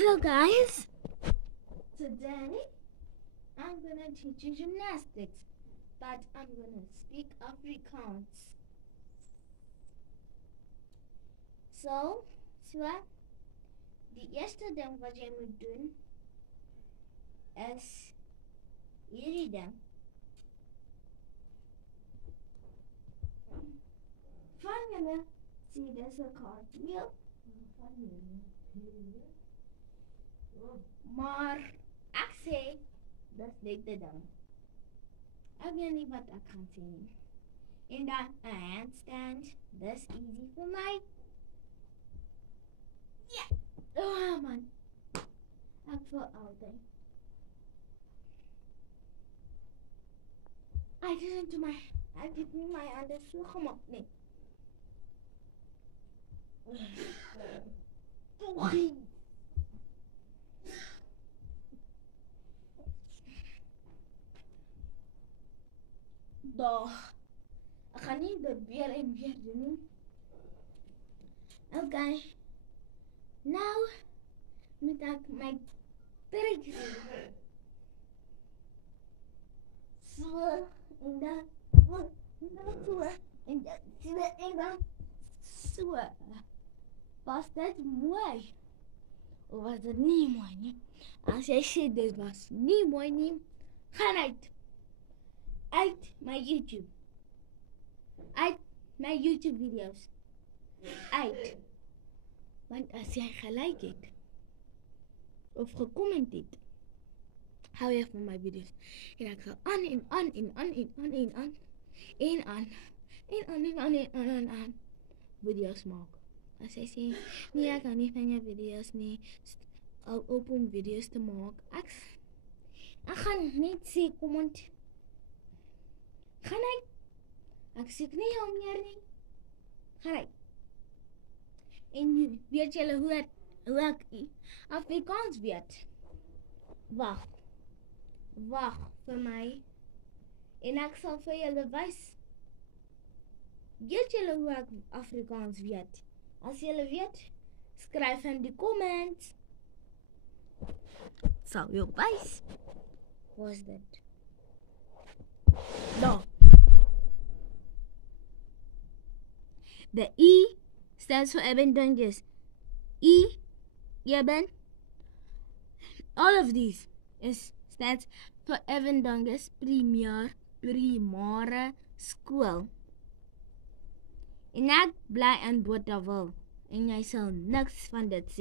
Hello guys, today I'm gonna teach you gymnastics, but I'm gonna speak Afrikaans. So die eerste ding wat jy moet doen is hierdie ding. Van julle sien dis 'n cartwheel. Maar ek sê dis net 'n ding. Ek weet nie wat ek gaan sê nie. En dan 'n handstand. Dis easy vir my. Ja. Oh man. Ek voel altyd. I didn't do my hande so gemaak nie. Dag. Ek gaan nie dit weer en weer doen nie. Okay. Nou moet ek my tricks doen. So, en dan so, en dan so. Was dit mooi? Of was dit nie mooi nie? As jy sê dit was nie mooi nie, gaan uit my YouTube. Uit my YouTube video's. Uit. Want as jy gelike het of gecomment het, hou jy van my video's. En ek sal aan video's maak. As jy sê, nee, ek kan nie van jou video's nie, al op om video's te maak. Ek gaan net sê, comment. Gaan uit. Ek soek nie jou meer nie. Gaan uit. En weet julle hoe ek Afrikaans weet? Wag vir my. En ek sal vir julle wys. Weet julle hoe ek Afrikaans weet? As julle weet, skryf in die comments. Sal jou wys. Waar is dit? Daar. The E stands for Eben Dunges. Eben. All of these stands for Eben Dunges Primêre Skool. En ek bly in Botawil en jy sal niks van dit sê.